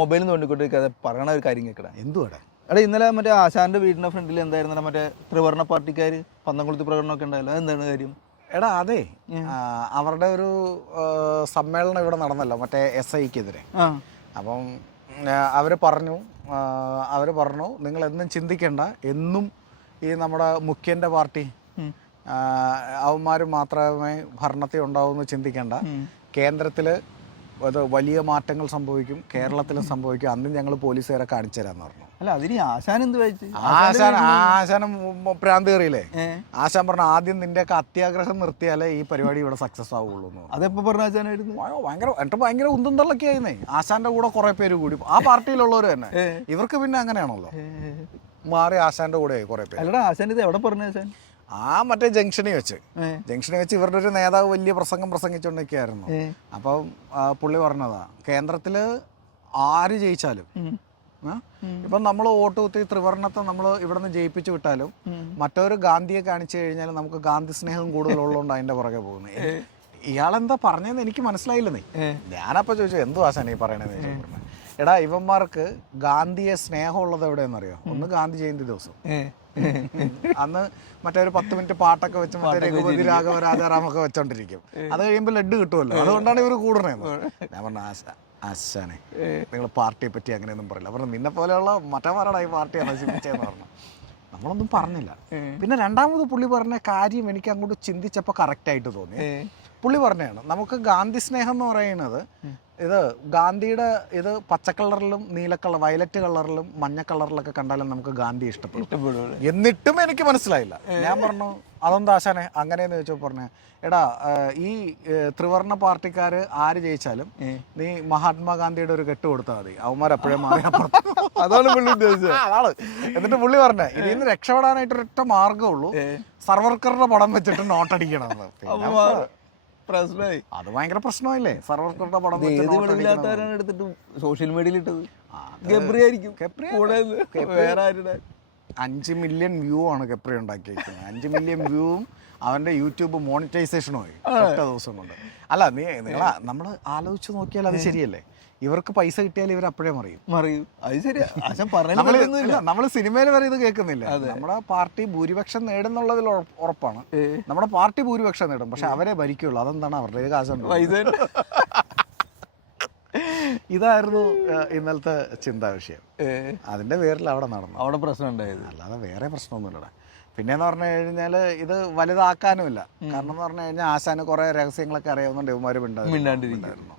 Mobile തോണ്ടിക്കൊണ്ടിരിക്കാതെ പറയണ ഒരു കാര്യം കേൾക്കടാ. എന്തുവാടാ? എടാ ഇന്നലെ മറ്റേ ആശാന്റെ വീടിന്റെ ഫ്രണ്ടിൽ എന്തായിരുന്നല്ലോ മറ്റേ ത്രിവർണ്ണ പാർട്ടിക്കാർ പന്തംകുളത്ത് പ്രകടനമൊക്കെ ഉണ്ടായല്ലോ, എന്താണ് കാര്യം? എടാ അതെ, അവരുടെ ഒരു സമ്മേളനം ഇവിടെ നടന്നല്ലോ മറ്റേ SIക്കെതിരെ. അപ്പം അവർ പറഞ്ഞു നിങ്ങൾ എന്നും ചിന്തിക്കേണ്ട, എന്നും ഈ നമ്മുടെ മുഖ്യൻ്റെ പാർട്ടി അവന്മാർ മാത്രമേ ഭരണത്തിൽ ഉണ്ടാവുമെന്ന് ചിന്തിക്കേണ്ട. കേന്ദ്രത്തിൽ അത് വലിയ മാറ്റങ്ങൾ സംഭവിക്കും, കേരളത്തിലും സംഭവിക്കും. അന്നും ഞങ്ങൾ പോലീസുകാരെ കാണിച്ചു തരാമെന്ന് പറഞ്ഞു. അല്ല അതിന് ആശാൻ എന്ത് വായിച്ചു? ആശാനം ഭ്രാന്ത് കയറിയില്ലേ? ആശാൻ പറഞ്ഞു ആദ്യം നിന്റെയൊക്കെ അത്യാഗ്രഹം നിർത്തിയാലേ ഈ പരിപാടി ഇവിടെ സക്സസ് ആവുള്ളൂ. അതെപ്പോ പറഞ്ഞ ആശാനായിരുന്നു? ഭയങ്കര ഉന്തും തള്ളൊക്കെ ആയിരുന്നേ. ആശാന്റെ കൂടെ കുറെ പേര് കൂടി, ആ പാർട്ടിയിലുള്ളവർ തന്നെ. ഇവർക്ക് പിന്നെ അങ്ങനെയാണല്ലോ, മാറി ആശാന്റെ കൂടെ കുറെ പേര്. അല്ലടാ ആശാൻ ഇത് എവിടെ പറഞ്ഞു ആശാൻ? മറ്റേ ജംഗ്ഷനിൽ വെച്ച് ഇവരുടെ ഒരു നേതാവ് വലിയ പ്രസംഗിച്ചുകൊണ്ടൊക്കെയായിരുന്നു. അപ്പം പുള്ളി പറഞ്ഞതാ, കേന്ദ്രത്തില് ആര് ജയിച്ചാലും ഇപ്പം നമ്മൾ വോട്ട് കുത്തി ത്രിവർണ്ണത്തെ നമ്മൾ ഇവിടെ നിന്ന് ജയിപ്പിച്ചു വിട്ടാലും മറ്റൊരു ഗാന്ധിയെ കാണിച്ചു കഴിഞ്ഞാൽ നമുക്ക് ഗാന്ധി സ്നേഹം കൂടുതലുള്ളതുകൊണ്ട് അതിന്റെ പുറകെ പോകുന്നത്. ഇയാളെന്താ പറഞ്ഞതെന്ന് എനിക്ക് മനസ്സിലായില്ലെന്നേ. ഞാനപ്പോൾ ചോദിച്ചു എന്തോ ആശാൻ ഈ പറയണേന്ന് ചോദിച്ചു. എടാ ഇവന്മാർക്ക് ഗാന്ധിയെ സ്നേഹമുള്ളത് എവിടെയെന്നറിയോ? ഒന്ന് ഗാന്ധി ജയന്തി ദിവസം, അന്ന് മറ്റേ ഒരു 10 മിനിറ്റ് പാട്ടൊക്കെ വെച്ച് മറ്റേ രഘുപതി രാഘവ രാജാറാമൊക്കെ വെച്ചോണ്ടിരിക്കും. അത് കഴിയുമ്പോൾ ലഡ്ഡു കിട്ടുമല്ലോ, അതുകൊണ്ടാണ് ഇവർ കൂടണേന്ന്. ഞാൻ പറഞ്ഞു ആശാനെ നിങ്ങൾ പാർട്ടിയെ പറ്റി അങ്ങനെയൊന്നും പറയില്ല. പറഞ്ഞു നിന്നെ പോലെയുള്ള മറ്റന്മാരുടെ ഈ പാർട്ടിയെ നശിപ്പിച്ചതെന്ന് പറഞ്ഞു. നമ്മളൊന്നും പറഞ്ഞില്ല. പിന്നെ രണ്ടാമത് പുള്ളി പറഞ്ഞ കാര്യം എനിക്ക് അങ്ങോട്ട് ചിന്തിച്ചപ്പോൾ കറക്റ്റായിട്ട് തോന്നി. പുള്ളി പറഞ്ഞതാണ് നമുക്ക് ഗാന്ധി സ്നേഹം എന്ന് പറയുന്നത്, ഇത് ഗാന്ധിയുടെ ഇത് പച്ച കളറിലും വയലറ്റ് കളറിലും മഞ്ഞ കളറിലൊക്കെ കണ്ടാലും നമുക്ക് ഗാന്ധി ഇഷ്ടപ്പെടും. എന്നിട്ടും എനിക്ക് മനസ്സിലായില്ല. ഞാൻ പറഞ്ഞു അതെന്താ ആശാനെ അങ്ങനെയെന്ന് ചോദിച്ചപ്പോൾ പറഞ്ഞു, എടാ ഈ ത്രിവർണ്ണ പാർട്ടിക്കാര് ആര് ജയിച്ചാലും നീ മഹാത്മാഗാന്ധിയുടെ ഒരു കെട്ട് കൊടുത്താൽ മതി, അവന്മാരെപ്പോഴും മാറി അപ്പുറത്ത്. അതാണ് പുള്ളി ഉദ്ദേശിച്ചത്. അതാണ്. എന്നിട്ട് പുള്ളി പറഞ്ഞേ ഇതിൽ നിന്ന് രക്ഷപ്പെടാനായിട്ട് ഒരൊറ്റ മാർഗ്ഗമുള്ളൂ, സർവർക്കറുടെ പടം വെച്ചിട്ട് നോട്ടടിക്കണം. അത് ഭയങ്കര പ്രശ്നമല്ലേ? സർവർക്കറുടെ പടം എടുത്തിട്ട് സോഷ്യൽ മീഡിയയിൽ ഇട്ടത് ഗബ്രി ആയിരിക്കും. 5 മില്യൺ വ്യൂ ആണ് ഗബ്രി ഉണ്ടാക്കിയിരിക്കുന്നത്. 5 മില്യൺ വ്യൂവും അവന്റെ യൂട്യൂബ് മോണിറ്റൈസേഷനുമായി ഒറ്റ ദിവസം കൊണ്ട്. അല്ല നമ്മൾ ആലോചിച്ച് നോക്കിയാൽ അത് ശരിയല്ലേ? ഇവർക്ക് പൈസ കിട്ടിയാൽ ഇവർ അപ്പോഴേ മറിയും. അത് ശരിയാ. നമ്മൾ സിനിമയിൽ വരെ ഇത് കേൾക്കുന്നില്ല. നമ്മുടെ പാർട്ടി ഭൂരിപക്ഷം നേടുന്നുള്ളതിൽ ഉറപ്പാണ്. നമ്മുടെ പാർട്ടി ഭൂരിപക്ഷം നേടും, പക്ഷെ അവരെ ഭരിക്കുള്ളൂ. അതെന്താണ്? അവരുടെ കാശുണ്ട്. ഇതായിരുന്നു ഇന്നലത്തെ ചിന്താ വിഷയം. അതിന്റെ പേരിൽ അവിടെ പ്രശ്നം ഉണ്ടായത്, അല്ലാതെ വേറെ പ്രശ്നമൊന്നുമില്ലടാ. പിന്നെന്ന് പറഞ്ഞു കഴിഞ്ഞാൽ ഇത് വലുതാക്കാനുമില്ല. കാരണം എന്ന് പറഞ്ഞു കഴിഞ്ഞാൽ ആശാന് കുറെ രഹസ്യങ്ങളൊക്കെ അറിയാവുന്നുണ്ട്, ഇവന്മാര് മിണ്ടാണ്ടിരിക്കുന്നു.